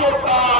Chota. Uh -huh.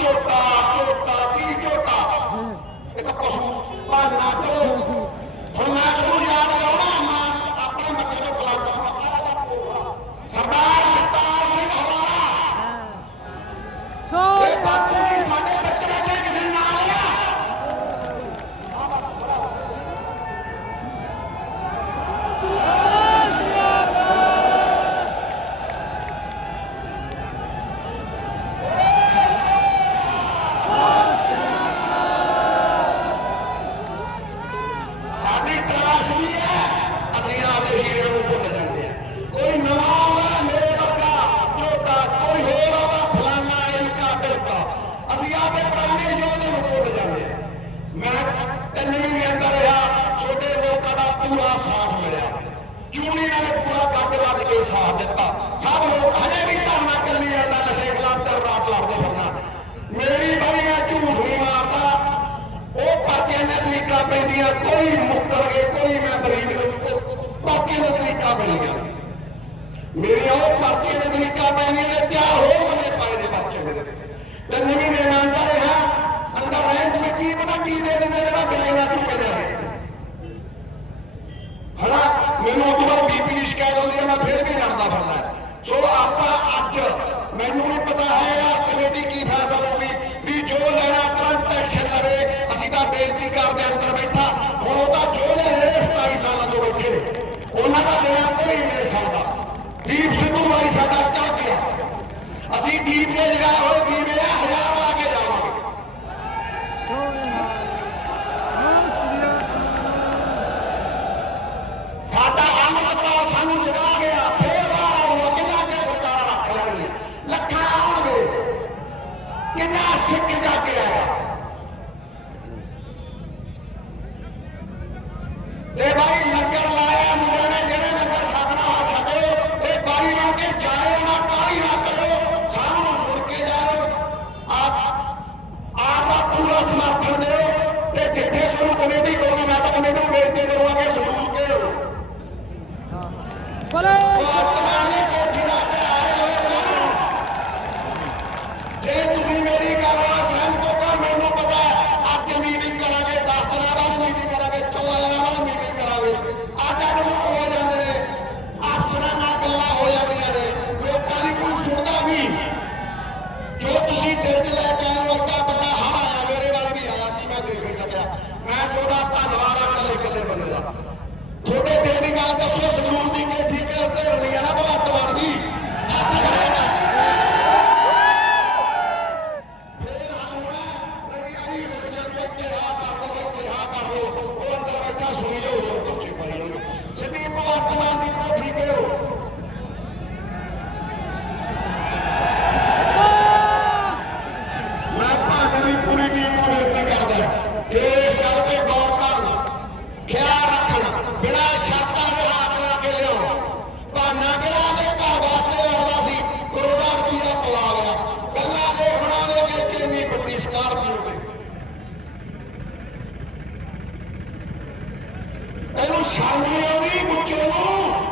ਚੋਟਾ ਚੋਟਾ ਦੀ ਚੋਟਾ ਇੱਕ ਪਸ਼ੂ ਪੂਰਾ ਸਾਥ ਮਿਲਿਆ ਚੂਨੇ ਨਾਲ ਪੂਰਾ ਕੱਟ ਲੱਗ ਕੇ ਸਾਥ ਦਿੱਤਾ ਸਭ ਲੋਕ ਅਜੇ ਵੀ ਧਰਨਾ ਚੱਲੀ ਜਾਂਦਾ ਨਸ਼ੇ ਖਿਲਾਫ ਤੇ ਰਾਤ ਲੜਦੇ ਫਿਰਨਾ ਮੇਰੀ ਬਾਈ ਮੈਂ ਝੂਠ ਨਹੀਂ ਮਾਰਦਾ ਉਹ ਪਰਚੇ ਨੇ ਤਰੀਕਾ ਪੈਂਦੀਆਂ ਕੋਈ ਮੁੱਕਰ ਗਏ ਕੋਈ ਮੈਂ ਬਰੀਨ ਪਰਚੇ ਦਾ ਤਰੀਕਾ ਬਣ ਗਿਆ ਮੇਰੇ ਉਹ ਪਰਚੇ ਦਾ ਤਰੀਕਾ ਪੈਂਦੀ ਤੇ ਚਾਹ ਹੋ ਮੇਰੇ ਪਾਏ ਦੇ ਪਰਚੇ ਮੇਰੇ ਤੇ ਨਹੀਂ ਨੇ जाए असि बेनती करते अंदर बैठा हम जो सताई साल बैठे उन्होंने देना कोई नहीं सकता दीप सिद्धू भाई साचा गया असि दीप ने लगा हो मिलया हजार ला के जाओ सिख जाके आए ए भाई मै सो धनवारा कले कले मन थो दिलि जी गानो संगीर भॻवान तूं शामी पुछो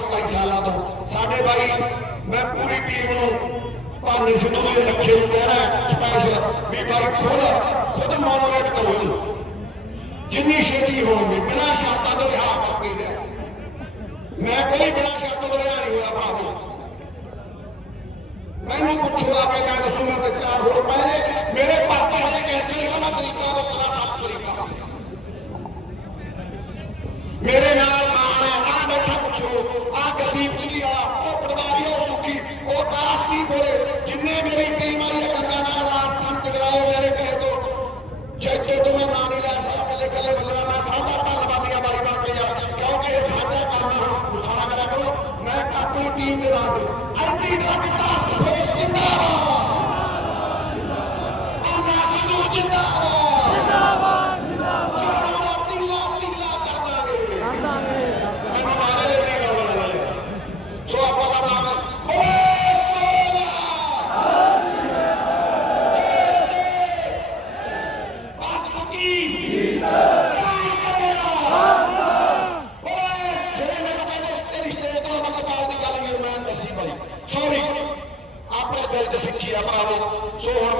सताई साल तो साढ़े भाई मैं पूरी टीम भावे सिद्धू जी लखे कह रहा स्पैशल भी भाई खुद खुद मोनोरेट करो इन जिनी छेती हो गई बिना शर्तों के रिहा कर दे रहा मैं कभी बिना शर्तों का रिहा नहीं हुआ भावे मैं पूछूंगा कि मैं दसू मैं चार हो मेरे मेरे पर्चे हजे कैसे लिखा मैं तरीका बदला सात तरीका मेरे नाल टी माना चंडी रखंदा सो हाणे